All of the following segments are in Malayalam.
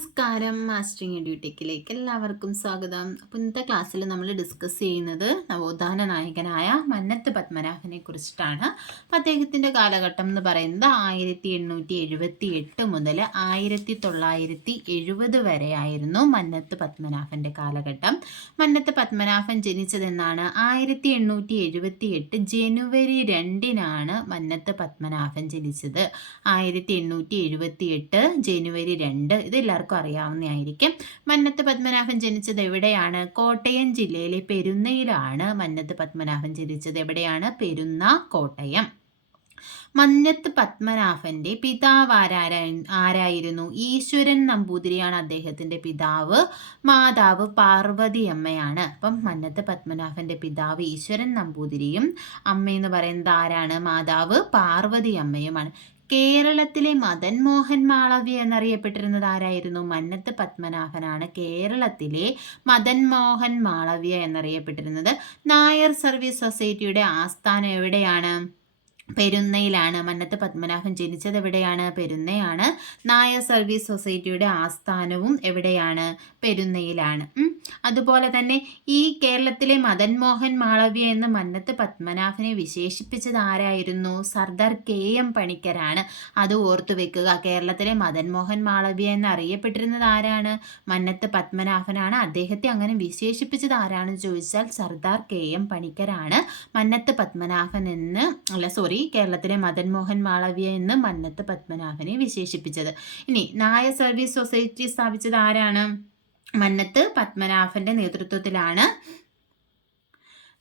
നമസ്കാരം മാസ്റ്ററിങ് ഡ്യൂട്ടിക്കിലേക്ക് എല്ലാവർക്കും സ്വാഗതം. അപ്പോൾ ഇന്നത്തെ ക്ലാസ്സിൽ നമ്മൾ ഡിസ്കസ് ചെയ്യുന്നത് നവോത്ഥാന നായകനായ മന്നത്ത് പത്മനാഭനെ കുറിച്ചിട്ടാണ്. അപ്പം അദ്ദേഹത്തിന്റെ കാലഘട്ടം എന്ന് പറയുന്നത് ആയിരത്തി എണ്ണൂറ്റി എഴുപത്തി എട്ട് മുതൽ ആയിരത്തി തൊള്ളായിരത്തി എഴുപത് വരെയായിരുന്നു മന്നത്ത് പത്മനാഭന്റെ കാലഘട്ടം. മന്നത്ത് പത്മനാഭൻ ജനിച്ചതെന്നാണ് ആയിരത്തി എണ്ണൂറ്റി എഴുപത്തി എട്ട് ജനുവരി രണ്ടിനാണ് മന്നത്ത് പത്മനാഭൻ ജനിച്ചത്. ആയിരത്തി എണ്ണൂറ്റി എഴുപത്തി എട്ട് ജനുവരി രണ്ട് ഇത് എല്ലാവർക്കും അറിയാവുന്നതായിരിക്കും മന്നത്ത് പത്മനാഭൻ ജനിച്ചത് എവിടെയാണ്? കോട്ടയം ജില്ലയിലെ പെരുന്നയിലാണ് മന്നത്ത് പത്മനാഭൻ ജനിച്ചത്. എവിടെയാണ്? പെരുന്ന കോട്ടയം. മന്നത്ത് പത്മനാഭന്റെ പിതാവ് ആരായിരുന്നു? ഈശ്വരൻ നമ്പൂതിരിയാണ് അദ്ദേഹത്തിന്റെ പിതാവ്. മാതാവ് പാർവതി അമ്മയാണ്. അപ്പം മന്നത്ത് പത്മനാഭന്റെ പിതാവ് ഈശ്വരൻ നമ്പൂതിരിയും അമ്മയെന്ന് പറയുന്നത് ആരാണ്? മാതാവ് പാർവതി അമ്മയുമാണ്. കേരളത്തിലെ മദൻ മോഹൻ മാളവ്യ എന്നറിയപ്പെട്ടിരുന്നത് ആരായിരുന്നു? മന്നത്ത് പത്മനാഭനാണ്. കേരളത്തിലെ മദൻ മോഹൻ മാളവ്യ എന്നറിയപ്പെട്ടിരുന്നത്. നായർ സർവീസ് സൊസൈറ്റിയുടെ ആസ്ഥാനം എവിടെയാണ്? പെരുന്നയിലാണ്. മന്നത്ത് പത്മനാഭൻ ജനിച്ചത് എവിടെയാണ്? പെരുന്നയാണ്. നായർ സർവീസ് സൊസൈറ്റിയുടെ ആസ്ഥാനവും എവിടെയാണ്? പെരുന്നയിലാണ്. അതുപോലെ തന്നെ ഈ കേരളത്തിലെ മദൻ മോഹൻ മാളവ്യ എന്ന് മന്നത്ത് പത്മനാഭനെ വിശേഷിപ്പിച്ചത് ആരായിരുന്നു? സർദാർ കെ എം പണിക്കരാണ്. അത് ഓർത്തു വെക്കുക. കേരളത്തിലെ മദൻ മോഹൻ മാളവ്യ എന്ന് അറിയപ്പെട്ടിരുന്നത് ആരാണ്? മന്നത്ത് പത്മനാഭനാണ്. അദ്ദേഹത്തെ അങ്ങനെ വിശേഷിപ്പിച്ചത് ആരാണെന്ന് ചോദിച്ചാൽ സർദാർ കെ എം പണിക്കരാണ്. മന്നത്ത് പത്മനാഭൻ എന്ന് അല്ല സോറി കേരളത്തിലെ മദൻ മോഹൻ മാളവ്യ എന്ന് മന്നത്ത് പത്മനാഭനെ വിശേഷിപ്പിച്ചത്. ഇനി നായ സർവീസ് സൊസൈറ്റി സ്ഥാപിച്ചത് ആരാണ്? മന്നത്ത് പത്മനാഭന്റെ നേതൃത്വത്തിലാണ്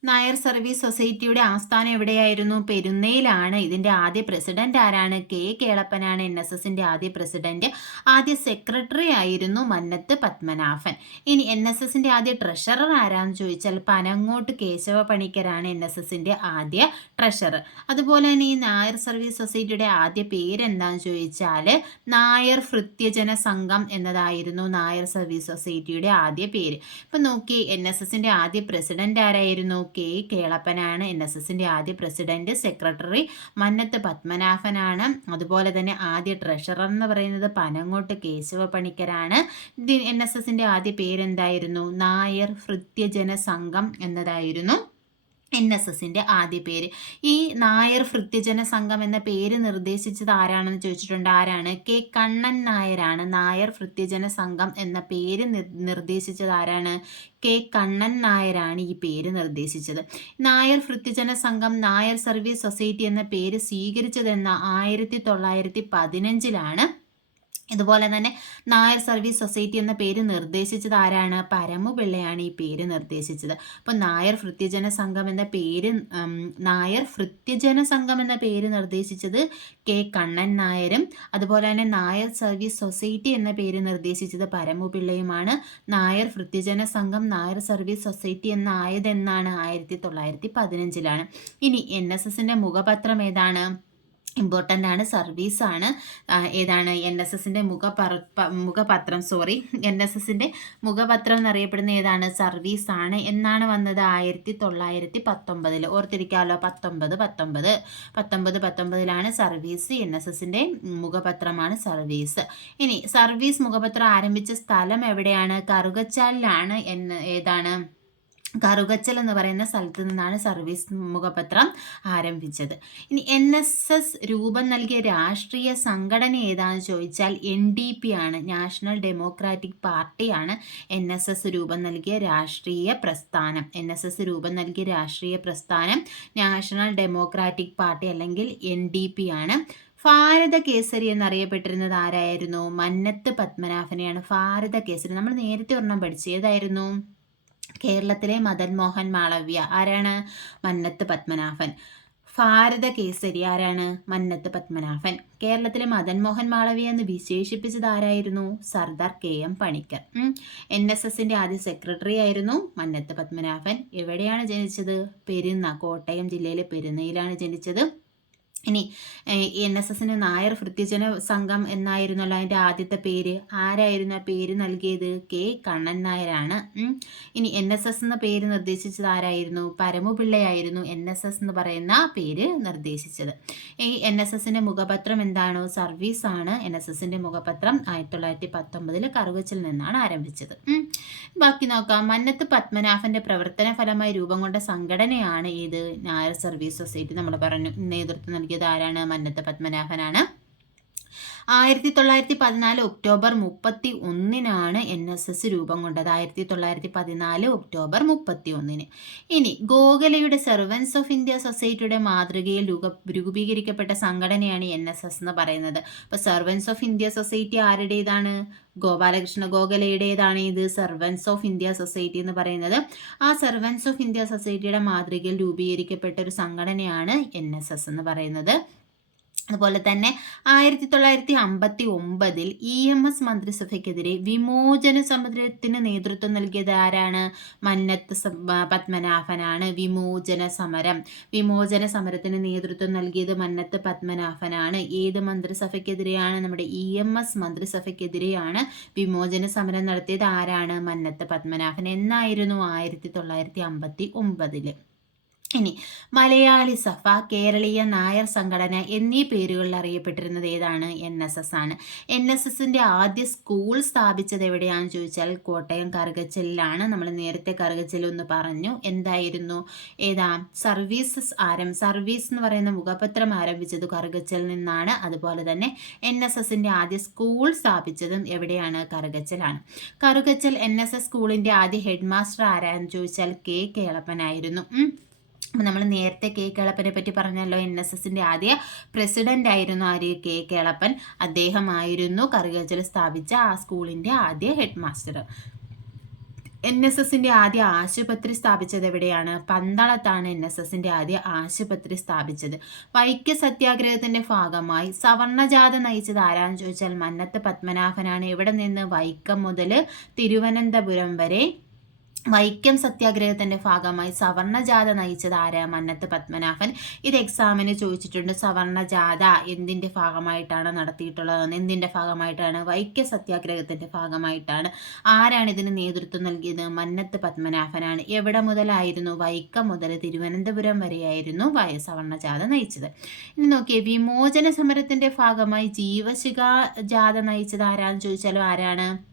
നായർ സർവീസ് സൊസൈറ്റിയുടെ ആസ്ഥാനം എവിടെയായിരുന്നു? പെരുന്നയിലാണ്. ഇതിന്റെ ആദ്യ പ്രസിഡന്റ് ആരാണ്? കെ. കേളപ്പനാണ് എൻ എസ് എസിന്റെ ആദ്യ പ്രസിഡന്റ്. ആദ്യ സെക്രട്ടറി ആയിരുന്നു മന്നത്ത് പത്മനാഭൻ. ഇനി എൻ എസ് എസിന്റെ ആദ്യ ട്രഷറർ ആരാന്ന് ചോദിച്ചാൽ പനങ്ങോട്ട് കേശവ പണിക്കരാണ് എൻ എസ് എസിന്റെ ആദ്യ ട്രഷറർ. അതുപോലെ തന്നെ ഈ നായർ സർവീസ് സൊസൈറ്റിയുടെ ആദ്യ പേര് എന്താന്ന് ചോദിച്ചാൽ നായർ ഭൃത്യജന സംഘം എന്നതായിരുന്നു നായർ സർവീസ് സൊസൈറ്റിയുടെ ആദ്യ പേര്. ഇപ്പൊ നോക്കി എൻ എസ് എസിന്റെ ആദ്യ പ്രസിഡന്റ് ആരായിരുന്നു? കെ. കേളപ്പനാണ്. എൻ. എസ്. എസിന്റെ ആദ്യ പ്രസിഡന്റ് സെക്രട്ടറി മന്നത്ത് പത്മനാഭനാണ്. അതുപോലെ തന്നെ ആദ്യ ട്രഷറർ എന്ന് പറയുന്നത് പനങ്ങോട്ട് കേശവ പണിക്കരാണ് എൻ. എസ്. എസിന്റെ ആദ്യ പേരെന്തായിരുന്നു? നായർ ഭൃത്യജന സംഘം എന്നതായിരുന്നു. എൻ എസ് എസിന്റെ ആദ്യ പേര്. ഈ നായർ ഭൃത്യജന സംഘം എന്ന പേര് നിർദ്ദേശിച്ചത് ആരാണെന്ന് ചോദിച്ചിട്ടുണ്ട്? ആരാണ്? കെ കണ്ണൻ നായരാണ്. നായർ ഭൃത്യജന സംഘം എന്ന പേര് നിർദ്ദേശിച്ചത് ആരാണ്? കെ കണ്ണൻ നായരാണ് ഈ പേര് നിർദ്ദേശിച്ചത്. നായർ ഭൃത്യജന സംഘം നായർ സർവീസ് സൊസൈറ്റി എന്ന പേര് സ്വീകരിച്ചതെന്ന ആയിരത്തി തൊള്ളായിരത്തി പതിനഞ്ചിലാണ് ഇതുപോലെ തന്നെ നായർ സർവീസ് സൊസൈറ്റി എന്ന പേര് നിർദ്ദേശിച്ചത് ആരാണ്? പരമുപിള്ളയാണ് ഈ പേര് നിർദ്ദേശിച്ചത്. അപ്പോൾ നായർ ഭൃത്യജന സംഘം എന്ന പേര് നായർ ഭൃത്യജന സംഘം എന്ന പേര് നിർദ്ദേശിച്ചത് കെ കണ്ണൻ നായരും അതുപോലെ തന്നെ നായർ സർവീസ് സൊസൈറ്റി എന്ന പേര് നിർദ്ദേശിച്ചത് പരമുപിള്ളയുമാണ് നായർ ഭൃത്യജന സംഘം നായർ സർവീസ് സൊസൈറ്റി എന്നായതെന്നാണ് ആയിരത്തി തൊള്ളായിരത്തി പതിനഞ്ചിലാണ്. ഇനി എൻ എസ് എസിന്റെ മുഖപത്രം ഏതാണ്? ഇമ്പോർട്ടന്റ് ആണ് സർവീസാണ് ഏതാണ് എൻ എസ് എസിന്റെ മുഖപറ മുഖപത്രം സോറി എൻ എസ് എസിന്റെ മുഖപത്രം എന്നറിയപ്പെടുന്ന ഏതാണ്? സർവീസാണ് എന്നാണ് വന്നത് ആയിരത്തി തൊള്ളായിരത്തി പത്തൊമ്പതിൽ ഓർത്തിരിക്കാമല്ലോ പത്തൊമ്പത് പത്തൊമ്പത്. പത്തൊമ്പത് പത്തൊമ്പതിലാണ് സർവീസ് എൻ എസ് എസിന്റെ മുഖപത്രമാണ് സർവീസ് ഇനി സർവീസ് മുഖപത്രം ആരംഭിച്ച സ്ഥലം എവിടെയാണ്? കറുകച്ചാലിലാണ് എന്ന് ഏതാണ്? കറുകച്ചൽ എന്ന് പറയുന്ന സ്ഥലത്ത് നിന്നാണ് സർവീസ് മുഖപത്രം ആരംഭിച്ചത്. ഇനി എൻ എസ് എസ് രൂപം നൽകിയ രാഷ്ട്രീയ സംഘടന ഏതാണെന്ന് ചോദിച്ചാൽ എൻ ഡി പി ആണ്. നാഷണൽ ഡെമോക്രാറ്റിക് പാർട്ടിയാണ് എൻ എസ് എസ് രൂപം നൽകിയ രാഷ്ട്രീയ പ്രസ്ഥാനം. എൻ എസ് എസ് രൂപം നൽകിയ രാഷ്ട്രീയ പ്രസ്ഥാനം നാഷണൽ ഡെമോക്രാറ്റിക് പാർട്ടി അല്ലെങ്കിൽ എൻ ഡി പി ആണ്. ഭാരത കേസരി എന്നറിയപ്പെട്ടിരുന്നത് ആരായിരുന്നു? മന്നത്ത് പത്മനാഭനെയാണ്. ഭാരത കേസരി. നമ്മൾ നേരത്തെ ഒരെണ്ണം പഠിച്ചു. ഏതായിരുന്നു? കേരളത്തിലെ മദൻ മോഹൻ മാളവ്യ. ആരാണ്? മന്നത്ത് പത്മനാഭൻ. ഭാരത കേസരി. ആരാണ്? മന്നത്ത് പത്മനാഭൻ. കേരളത്തിലെ മദൻ മോഹൻ മാളവ്യ എന്ന് വിശേഷിപ്പിച്ചത് ആരായിരുന്നു? Sardar K M Panicker. N S എസിന്റെ ആദ്യ സെക്രട്ടറി ആയിരുന്നു മന്നത്ത് പത്മനാഭൻ. എവിടെയാണ് ജനിച്ചത്? പെരുന്ന കോട്ടയം ജില്ലയിലെ പെരുന്നയിലാണ് ജനിച്ചത്. ഇനി എൻ എസ് എസിന് നായർ വൃത്തിജന സംഘം എന്നായിരുന്നല്ലോ അതിന്റെ ആദ്യത്തെ പേര്. ആരായിരുന്നു ആ പേര് നൽകിയത്? കെ. കണ്ണൻ നായരാണ്. ഇനി എൻ എസ് എസ് എന്ന പേര് നിർദ്ദേശിച്ചത് ആരായിരുന്നു? പരമുപിള്ളയായിരുന്നു എൻ എസ് എസ് എന്ന് പറയുന്ന പേര് നിർദ്ദേശിച്ചത്. ഈ എൻ എസ് എസിന്റെ മുഖപത്രം എന്താണ്? സർവീസാണ് എൻ എസ് എസിന്റെ മുഖപത്രം ആയിരത്തി തൊള്ളായിരത്തി പത്തൊമ്പതിൽ കറുകച്ചിൽ നിന്നാണ് ആരംഭിച്ചത്. ബാക്കി നോക്കാം. മന്നത്ത് പത്മനാഭന്റെ പ്രവർത്തന ഫലമായി രൂപം കൊണ്ട സംഘടനയാണ് ഏത്? നായർ സർവീസ് സൊസൈറ്റി നമ്മൾ പറഞ്ഞു നേതൃത്വം നൽകിയത് ആരാണ് മന്നത്ത് പത്മനാഭനാണ്. ആയിരത്തി തൊള്ളായിരത്തി പതിനാല് ഒക്ടോബർ മുപ്പത്തി ഒന്നിനാണ് എൻ എസ് എസ് രൂപം കൊണ്ടത്. ആയിരത്തി തൊള്ളായിരത്തി പതിനാല് ഒക്ടോബർ മുപ്പത്തി ഒന്നിന് ഇനി ഗോഖലയുടെ സെർവൻസ് ഓഫ് ഇന്ത്യ സൊസൈറ്റിയുടെ മാതൃകയിൽ രൂപീകരിക്കപ്പെട്ട സംഘടനയാണ് എൻ എസ് എസ് എന്ന് പറയുന്നത്. അപ്പോൾ സെർവൻസ് ഓഫ് ഇന്ത്യ സൊസൈറ്റി ആരുടേതാണ്? ഗോപാലകൃഷ്ണ ഗോഖലയുടേതാണ് ഇത് സെർവൻസ് ഓഫ് ഇന്ത്യ സൊസൈറ്റി എന്ന് പറയുന്നത്. ആ സെർവൻസ് ഓഫ് ഇന്ത്യ സൊസൈറ്റിയുടെ മാതൃകയിൽ രൂപീകരിക്കപ്പെട്ട ഒരു സംഘടനയാണ് എൻ എന്ന് പറയുന്നത്. അതുപോലെ തന്നെ ആയിരത്തി തൊള്ളായിരത്തി അമ്പത്തി ഒമ്പതിൽ ഇ എം എസ് മന്ത്രിസഭയ്ക്കെതിരെ വിമോചന സമരത്തിന് നേതൃത്വം നൽകിയത് ആരാണ്? മന്നത്ത് പത്മനാഭനാണ്. വിമോചന സമരം. വിമോചന സമരത്തിന് നേതൃത്വം നൽകിയത് മന്നത്ത് പത്മനാഭനാണ്. ഏത് മന്ത്രിസഭയ്ക്കെതിരെയാണ്? നമ്മുടെ ഇ എം എസ് മന്ത്രിസഭയ്ക്കെതിരെയാണ് വിമോചന സമരം നടത്തിയത്. ആരാണ് മന്നത്ത് പത്മനാഭൻ? എന്നായിരുന്നു ആയിരത്തി തൊള്ളായിരത്തി അമ്പത്തി ഒമ്പതിൽ ഇനി മലയാളി സഫ കേരളീയ നായർ സംഘടന എന്നീ പേരുകളിൽ അറിയപ്പെട്ടിരുന്നത് ഏതാണ്? എൻ എസ് എസ് ആണ്. എൻ എസ് എസിന്റെ ആദ്യ സ്കൂൾ സ്ഥാപിച്ചത് എവിടെയാണെന്ന് ചോദിച്ചാൽ കോട്ടയം കറുകച്ചലിലാണ്. നമ്മൾ നേരത്തെ കറുകച്ചൽ ഒന്ന് പറഞ്ഞു. എന്തായിരുന്നു? ഏതാ? സർവീസസ് ആരം സർവീസ് എന്ന് പറയുന്ന മുഖപത്രം ആരംഭിച്ചത് കറുകച്ചൽ നിന്നാണ്. അതുപോലെ തന്നെ എൻ എസ് എസിന്റെ ആദ്യ സ്കൂൾ സ്ഥാപിച്ചതും എവിടെയാണ്? കറുകച്ചലാണ്. കറുകച്ചൽ എൻ എസ് എസ് സ്കൂളിന്റെ ആദ്യ ഹെഡ് മാസ്റ്റർ ആരാന്ന് ചോദിച്ചാൽ കെ. കേളപ്പനായിരുന്നു നമ്മൾ നേരത്തെ കെ കേളപ്പനെ പറ്റി പറഞ്ഞല്ലോ എൻ എസ് എസിന്റെ ആദ്യ പ്രസിഡന്റ് ആയിരുന്നു ആര്? കെ കേളപ്പൻ. അദ്ദേഹമായിരുന്നു കറുകച്ചൽ സ്ഥാപിച്ച ആ സ്കൂളിന്റെ ആദ്യ ഹെഡ് മാസ്റ്റർ എൻ എസ് എസിന്റെ ആദ്യ ആശുപത്രി സ്ഥാപിച്ചത് എവിടെയാണ്? പന്തളത്താണ് എൻ എസ് എസിന്റെ ആദ്യ ആശുപത്രി സ്ഥാപിച്ചത്. വൈക്യ സത്യാഗ്രഹത്തിന്റെ ഭാഗമായി സവർണജാത നയിച്ചത് ആരാന്ന് ചോദിച്ചാൽ മന്നത്ത് പത്മനാഭനാണ്. ഇവിടെ നിന്ന്? വൈക്കം മുതൽ തിരുവനന്തപുരം വരെ. വൈക്കം സത്യാഗ്രഹത്തിന്റെ ഭാഗമായി സവർണജാഥ നയിച്ചത് ആരാ? മന്നത്ത് പത്മനാഭൻ. ഇത് എക്സാമിന് ചോദിച്ചിട്ടുണ്ട്. സവർണജാഥ എന്തിന്റെ ഭാഗമായിട്ടാണ് നടത്തിയിട്ടുള്ളത്? എന്തിന്റെ ഭാഗമായിട്ടാണ്? വൈക്കം സത്യാഗ്രഹത്തിന്റെ ഭാഗമായിട്ടാണ്. ആരാണ് ഇതിന് നേതൃത്വം നൽകിയത്? മന്നത്ത് പത്മനാഭനാണ്. എവിടെ മുതലായിരുന്നു? വൈക്കം മുതൽ തിരുവനന്തപുരം വരെയായിരുന്നു വയ സവർണജാഥ നയിച്ചത്. ഇനി നോക്കിയേ. വിമോചന സമരത്തിന്റെ ഭാഗമായി ജീവശിക ജാഥ നയിച്ചത് ആരാന്ന് ചോദിച്ചാലും ആരാണ്?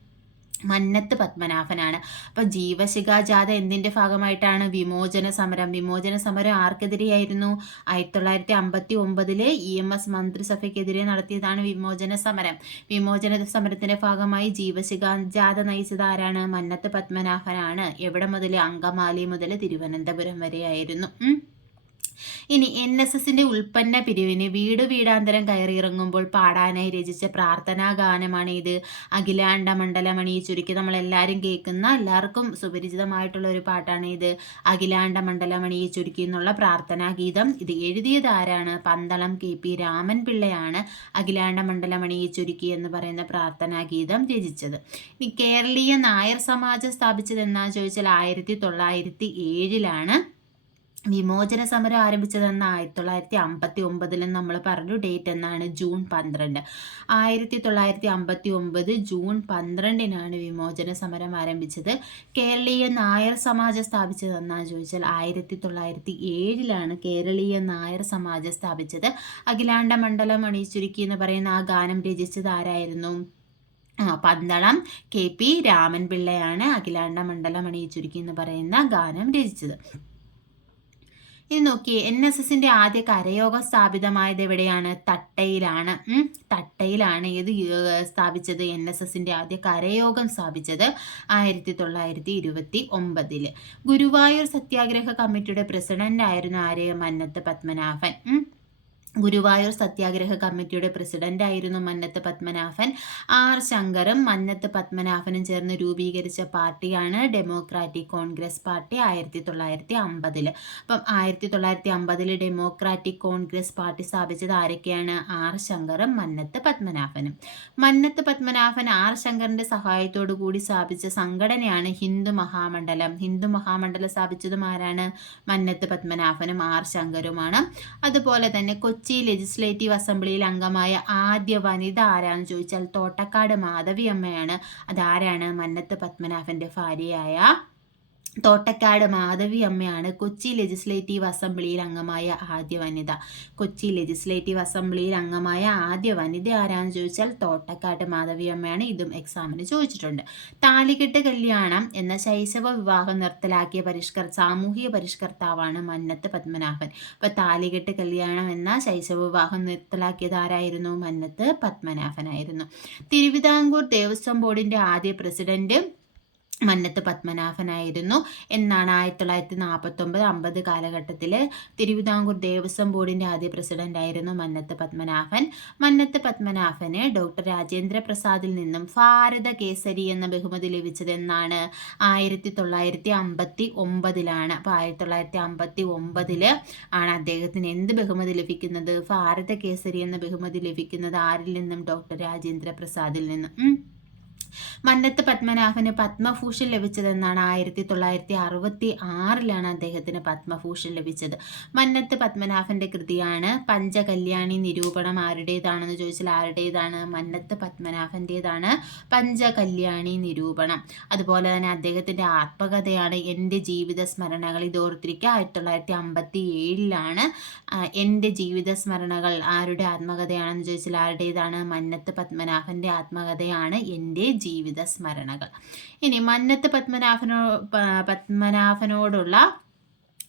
മന്നത്ത് പത്മനാഭനാണ്. അപ്പൊ ജീവശിഖാജാഥ എന്തിന്റെ ഭാഗമായിട്ടാണ്? വിമോചന സമരം. വിമോചന സമരം ആർക്കെതിരെയായിരുന്നു? ആയിരത്തി തൊള്ളായിരത്തി അമ്പത്തി ഒമ്പതിലെ ഇ എം എസ് മന്ത്രിസഭയ്ക്കെതിരെ നടത്തിയതാണ് വിമോചന സമരം. വിമോചന സമരത്തിന്റെ ഭാഗമായി ജീവശിഖാജാഥ നയിച്ചത് ആരാണ്? മന്നത്ത് പത്മനാഭനാണ്. എവിടെ മുതൽ അങ്കമാലി മുതൽ തിരുവനന്തപുരം വരെയായിരുന്നു. ഇനി എൻ എസ് എസിന്റെ ഉൽപ്പന്ന പിരിവിന് വീട് വീടാന്തരം കയറിയിറങ്ങുമ്പോൾ പാടാനായി രചിച്ച പ്രാർത്ഥനാ ഗാനമാണ് ഇത്. അഖിലാണ്ട മണ്ഡലമണി ചുരുക്കി നമ്മൾ എല്ലാവരും കേൾക്കുന്ന എല്ലാവർക്കും സുപരിചിതമായിട്ടുള്ള ഒരു പാട്ടാണ് ഇത്. അഖിലാണ്ട മണ്ഡലമണി ചുരുക്കി എന്നുള്ള പ്രാർത്ഥനാ ഗീതം ഇത് എഴുതിയത് ആരാണ്? പന്തളം കെ പി രാമൻ പിള്ളയാണ് അഖിലാണ്ട മണ്ഡലമണി ചുരുക്കി എന്ന് പറയുന്ന പ്രാർത്ഥനാ ഗീതം രചിച്ചത്. ഇനി കേരളീയ നായർ സമാജം സ്ഥാപിച്ചത് എന്നാ ചോദിച്ചാൽ ആയിരത്തി തൊള്ളായിരത്തി ഏഴിലാണ്. വിമോചന സമരം ആരംഭിച്ചതെന്ന് ആയിരത്തി തൊള്ളായിരത്തി അമ്പത്തി ഒമ്പതിലും നമ്മൾ പറഞ്ഞു ഡേറ്റ് എന്നാണ് ജൂൺ പന്ത്രണ്ട്. ആയിരത്തി തൊള്ളായിരത്തി അമ്പത്തി ഒമ്പത് ജൂൺ പന്ത്രണ്ടിനാണ് വിമോചന സമരം ആരംഭിച്ചത്. കേരളീയ നായർ സമാജം സ്ഥാപിച്ചതെന്നാണ് ചോദിച്ചാൽ ആയിരത്തി തൊള്ളായിരത്തി ഏഴിലാണ് കേരളീയ നായർ സമാജം സ്ഥാപിച്ചത്. അഖിലാണ്ട മണ്ഡലം അണിയിച്ചുരുക്കി എന്ന് പറയുന്ന ആ ഗാനം രചിച്ചത് ആരായിരുന്നു? പന്തളം കെ പി രാമൻപിള്ളയാണ് അഖിലാണ്ട മണ്ഡലം അണിയിച്ചുരുക്കി എന്ന് പറയുന്ന ഗാനം രചിച്ചത്. ഇത് നോക്കിയേ എൻ എസ് എസിന്റെ ആദ്യ കരയോഗം സ്ഥാപിതമായത് എവിടെയാണ്? തട്ടയിലാണ്. തട്ടയിലാണ് ഇത് സ്ഥാപിച്ചത് എൻ എസ് എസിന്റെ ആദ്യ കരയോഗം സ്ഥാപിച്ചത് ആയിരത്തി തൊള്ളായിരത്തി ഇരുപത്തി ഒമ്പതിൽ ഗുരുവായൂർ സത്യാഗ്രഹ കമ്മിറ്റിയുടെ പ്രസിഡന്റ് ആയിരുന്നു ആര്യ മന്നത്ത് പത്മനാഭൻ. ഗുരുവായൂർ സത്യാഗ്രഹ കമ്മിറ്റിയുടെ പ്രസിഡന്റായിരുന്നു മന്നത്ത് പത്മനാഭൻ. ആർ ശങ്കറും മന്നത്ത് പത്മനാഭനും ചേർന്ന് രൂപീകരിച്ച പാർട്ടിയാണ് ഡെമോക്രാറ്റിക് കോൺഗ്രസ് പാർട്ടി ആയിരത്തി തൊള്ളായിരത്തി അമ്പതിൽ അപ്പം ആയിരത്തി തൊള്ളായിരത്തി അമ്പതിൽ ഡെമോക്രാറ്റിക് കോൺഗ്രസ് പാർട്ടി സ്ഥാപിച്ചത് ആരൊക്കെയാണ്? ആർ ശങ്കറും മന്നത്ത് പത്മനാഭനും. മന്നത്ത് പത്മനാഭൻ ആർ ശങ്കറിന്റെ സഹായത്തോടു കൂടി സ്ഥാപിച്ച സംഘടനയാണ് ഹിന്ദു മഹാമണ്ഡലം. ഹിന്ദു മഹാമണ്ഡലം സ്ഥാപിച്ചതും ആരാണ്? മന്നത്ത് പത്മനാഭനും ആർ ശങ്കറുമാണ് അതുപോലെ തന്നെ കൊച്ചി കൊച്ചി ലെജിസ്ലേറ്റീവ് അസംബ്ലിയിൽ അംഗമായ ആദ്യ വനിത ആരാന്ന് ചോദിച്ചാൽ തോട്ടക്കാട് മാധവിയമ്മയാണ്. അതാരാണ് മന്നത്ത് പത്മനാഭന്റെ ഭാര്യയായ തോട്ടക്കാട് മാധവി അമ്മയാണ് കൊച്ചി ലെജിസ്ലേറ്റീവ് അസംബ്ലിയിൽ അംഗമായ ആദ്യ വനിത. കൊച്ചി ലെജിസ്ലേറ്റീവ് അസംബ്ലിയിൽ അംഗമായ ആദ്യ വനിത ആരാന്ന് ചോദിച്ചാൽ തോട്ടക്കാട് മാധവി അമ്മയാണ്. ഇതും എക്സാമിന് ചോദിച്ചിട്ടുണ്ട്. താലികെട്ട് കല്യാണം എന്ന ശൈശവ വിവാഹം നിർത്തലാക്കിയ പരിഷ്കർ സാമൂഹിക പരിഷ്കർത്താവാണ് മന്നത്ത് പത്മനാഭൻ. അപ്പോൾ താലികെട്ട് കല്യാണം എന്ന ശൈശവ വിവാഹം നിർത്തലാക്കിയത് ആരായിരുന്നു? മന്നത്ത് പത്മനാഭനായിരുന്നു. തിരുവിതാംകൂർ ദേവസ്വം ബോർഡിന്റെ ആദ്യ പ്രസിഡന്റ് മന്നത്ത് പത്മനാഭനായിരുന്നു. എന്നാണ് ആയിരത്തി തൊള്ളായിരത്തി നാൽപ്പത്തൊമ്പത് അമ്പത് കാലഘട്ടത്തിൽ തിരുവിതാംകൂർ ദേവസ്വം ബോർഡിന്റെ ആദ്യ പ്രസിഡന്റായിരുന്നു മന്നത്ത് പത്മനാഭൻ. മന്നത്ത് പത്മനാഭന് ഡോക്ടർ രാജേന്ദ്ര പ്രസാദിൽ നിന്നും ഭാരത കേസരി എന്ന ബഹുമതി ലഭിച്ചതെന്നാണ് ആയിരത്തി തൊള്ളായിരത്തി അമ്പത്തി ഒമ്പതിലാണ് അപ്പോൾ ആയിരത്തി തൊള്ളായിരത്തി അമ്പത്തി ഒമ്പതിൽ ആണ് അദ്ദേഹത്തിന് എന്ത് ബഹുമതി ലഭിക്കുന്നത്? ഭാരത കേസരി എന്ന ബഹുമതി ലഭിക്കുന്നത് ആരിൽ നിന്നും? ഡോക്ടർ രാജേന്ദ്ര പ്രസാദിൽ നിന്നും. മന്നത്ത് പത്മനാഭന് പത്മഭൂഷൺ ലഭിച്ചതെന്നാണ് ആയിരത്തി തൊള്ളായിരത്തി അറുപത്തി ആറിലാണ് അദ്ദേഹത്തിന് പത്മഭൂഷൺ ലഭിച്ചത്. മന്നത്ത് പത്മനാഭന്റെ കൃതിയാണ് പഞ്ചകല്യാണി നിരൂപണം. ആരുടേതാണെന്ന് ചോദിച്ചാൽ ആരുടേതാണ്? മന്നത്ത് പത്മനാഭന്റേതാണ് പഞ്ചകല്യാണി നിരൂപണം. അതുപോലെ തന്നെ അദ്ദേഹത്തിന്റെ ആത്മകഥയാണ് എന്റെ ജീവിത സ്മരണകൾ. ഇത് ഓർത്തിരിക്കുക ആയിരത്തി തൊള്ളായിരത്തി അമ്പത്തി ഏഴിലാണ് എന്റെ ജീവിത സ്മരണകൾ ആരുടെ ആത്മകഥയാണെന്ന് ചോദിച്ചാൽ ആരുടേതാണ്? മന്നത്ത് പത്മനാഭന്റെ ആത്മകഥയാണ് എന്റെ ജീവിത സ്മരണകൾ ഇനി മന്നത്ത് പത്മനാഭനോ പത്മനാഭനോടുള്ള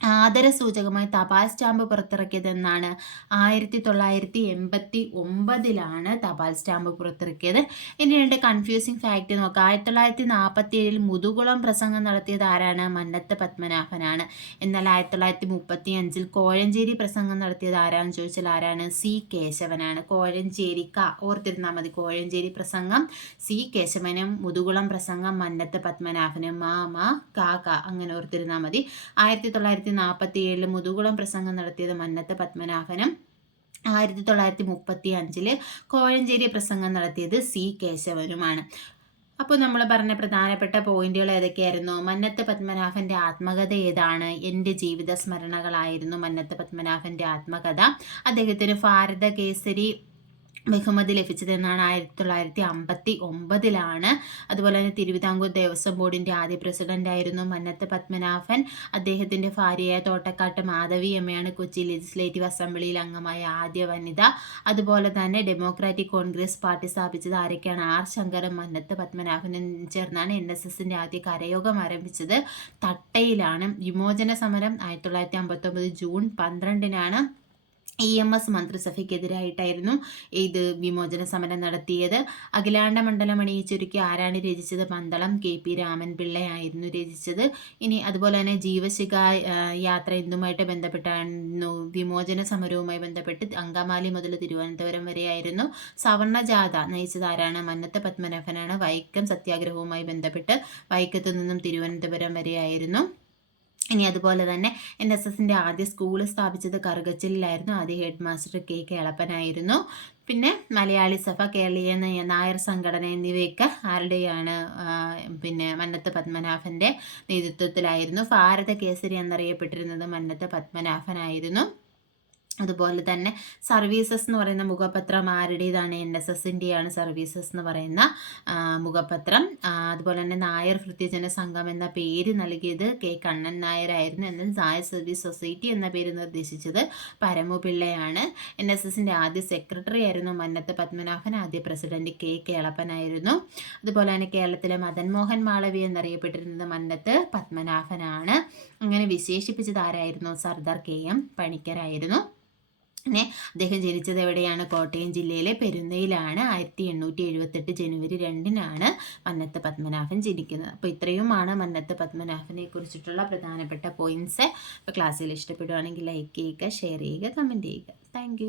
ആദരസൂചകമായി തപാൽ സ്റ്റാമ്പ് പുറത്തിറക്കിയതെന്നാണ് ആയിരത്തി തൊള്ളായിരത്തി എൺപത്തി ഒമ്പതിലാണ് തപാൽ സ്റ്റാമ്പ് പുറത്തിറക്കിയത്. ഇനി രണ്ട് കൺഫ്യൂസിങ് ഫാക്റ്റ് നോക്കാം. ആയിരത്തി തൊള്ളായിരത്തി നാൽപ്പത്തി ഏഴിൽ മുതുകുളം പ്രസംഗം നടത്തിയത് ആരാണ്? മന്നത്ത് പത്മനാഭനാണ്. എന്നാൽ ആയിരത്തി തൊള്ളായിരത്തി മുപ്പത്തി അഞ്ചിൽ കോഴഞ്ചേരി പ്രസംഗം നടത്തിയത് ആരാണെന്ന് ചോദിച്ചാൽ ആരാണ്? സി കേശവനാണ്. കോഴഞ്ചേരി ക ഓർത്തിരുന്നാൽ മതി. കോഴഞ്ചേരി പ്രസംഗം സി കേശവനും മുതുകുളം പ്രസംഗം മന്നത്ത് പത്മനാഭനും മാ മാ കാ അങ്ങനെ ഓർത്തിരുന്നാൽ മതി. ആയിരത്തി തൊള്ളായിരത്തി തൊള്ളായിരത്തി നാൽപ്പത്തി ഏഴിൽ മുതുകുളം പ്രസംഗം നടത്തിയത് മന്നത്ത് പത്മനാഭനും ആയിരത്തി തൊള്ളായിരത്തി മുപ്പത്തി അഞ്ചിൽ കോഴഞ്ചേരി പ്രസംഗം നടത്തിയത് സി കേശവനുമാണ്. അപ്പോൾ നമ്മൾ പറഞ്ഞ പ്രധാനപ്പെട്ട പോയിന്റുകൾ ഏതൊക്കെയായിരുന്നു? മന്നത്ത് പത്മനാഭന്റെ ആത്മകഥ ഏതാണ്? എന്റെ ജീവിത സ്മരണകളായിരുന്നു മന്നത്ത് പത്മനാഭന്റെ ആത്മകഥ. അദ്ദേഹത്തിന് ഭാരത കേസരി ബഹുമതി ലഭിച്ചതെന്നാണ് ആയിരത്തി തൊള്ളായിരത്തി അമ്പത്തി ഒമ്പതിലാണ് അതുപോലെ തന്നെ തിരുവിതാംകൂർ ദേവസ്വം ബോർഡിന്റെ ആദ്യ പ്രസിഡന്റായിരുന്നു മന്നത്ത് പത്മനാഭൻ. അദ്ദേഹത്തിന്റെ ഭാര്യയായ തോട്ടക്കാട്ട് മാധവി അമ്മയാണ് കൊച്ചി ലെജിസ്ലേറ്റീവ് അസംബ്ലിയിൽ അംഗമായ ആദ്യ വനിത. അതുപോലെ തന്നെ ഡെമോക്രാറ്റിക് കോൺഗ്രസ് പാർട്ടി സ്ഥാപിച്ചത് ആരൊക്കെയാണ്? ആർ. ശങ്കറും മന്നത്ത് പത്മനാഭനും ചേർന്നാണ് എൻ എസ് എസിന്റെ ആദ്യ കരയോഗം ആരംഭിച്ചത്. തട്ടയിലാണ്. വിമോചന സമരം ആയിരത്തി തൊള്ളായിരത്തി അമ്പത്തൊമ്പത് ജൂൺ പന്ത്രണ്ടിനാണ്. ഇ എം എസ് മന്ത്രിസഭയ്ക്കെതിരായിട്ടായിരുന്നു ഇത് വിമോചന സമരം നടത്തിയത്. അഖിലാണ്ട മണ്ഡലം അണിയിച്ചൊരുക്കി ആരാണ് രചിച്ചത്? പന്തളം. കെ പി രാമൻ പിള്ളയായിരുന്നു രചിച്ചത്. ഇനി അതുപോലെ തന്നെ ജീവശിഖ യാത്ര എന്തുമായിട്ട് ബന്ധപ്പെട്ടായിരുന്നു വിമോചന സമരവുമായി ബന്ധപ്പെട്ട് അങ്കമാലി മുതൽ തിരുവനന്തപുരം വരെയായിരുന്നു. സവർണജാഥ നയിച്ചത് ആരാണ്? മന്നത്തെ പത്മനാഭനാണ്. വൈക്കം സത്യാഗ്രഹവുമായി ബന്ധപ്പെട്ട് വൈക്കത്തു നിന്നും തിരുവനന്തപുരം വരെയായിരുന്നു. ഇനി അതുപോലെ തന്നെ എൻ എസ് എസിന്റെ ആദ്യ സ്കൂൾ സ്ഥാപിച്ചത് കറുകച്ചിലായിരുന്നു ആദ്യ ഹെഡ് മാസ്റ്റർ കെ കേളപ്പനായിരുന്നു. പിന്നെ മലയാളി സഭ കേരളീയ നായർ സംഘടന എന്നിവയൊക്കെ ആരുടെയാണ് പിന്നെ മന്നത്ത് പത്മനാഭന്റെ നേതൃത്വത്തിലായിരുന്നു. ഭാരത കേസരി എന്നറിയപ്പെട്ടിരുന്നത് മന്നത്ത് പത്മനാഭനായിരുന്നു. അതുപോലെ തന്നെ സർവീസസ് എന്ന് പറയുന്ന മുഖപത്രം ആരുടേതാണ്? എൻ എസ് എസിന്റെയാണ് സർവീസസ് എന്ന് പറയുന്ന മുഖപത്രം. അതുപോലെ തന്നെ നായർ ഹൃദ്യജന സംഘം എന്ന പേര് നൽകിയത് കെ. കണ്ണൻ നായർ ആയിരുന്നു എന്നാൽ നായർ സർവീസ് സൊസൈറ്റി എന്ന പേര് നിർദ്ദേശിച്ചത് പരമുപിള്ളയാണ്. എൻ എസ് എസിന്റെ ആദ്യ സെക്രട്ടറി ആയിരുന്നു മന്നത്ത് പത്മനാഭൻ. ആദ്യ പ്രസിഡന്റ് കെ. കേളപ്പനായിരുന്നു അതുപോലെ തന്നെ കേരളത്തിലെ മദൻ മോഹൻ മാളവി എന്നറിയപ്പെട്ടിരുന്നത് മന്നത്ത് പത്മനാഭനാണ്. അങ്ങനെ വിശേഷിപ്പിച്ചത് ആരായിരുന്നു? സർദാർ കെ. എം. പണിക്കരായിരുന്നു. പിന്നെ അദ്ദേഹം ജനിച്ചത് എവിടെയാണ്? കോട്ടയം ജില്ലയിലെ പെരുന്നയിലാണ്. ആയിരത്തി എണ്ണൂറ്റി എഴുപത്തെട്ട് ജനുവരി രണ്ടിനാണ് മന്നത്ത് പത്മനാഭൻ ജനിക്കുന്നത്. അപ്പോൾ ഇത്രയുമാണ് മന്നത്ത് പത്മനാഭനെ കുറിച്ചിട്ടുള്ള പ്രധാനപ്പെട്ട പോയിന്റ്സ് ഇപ്പോൾ ക്ലാസ്സിൽ ഇഷ്ടപ്പെടുകയാണെങ്കിൽ ലൈക്ക് ചെയ്യുക ഷെയർ ചെയ്യുക കമന്റ് ചെയ്യുക. താങ്ക്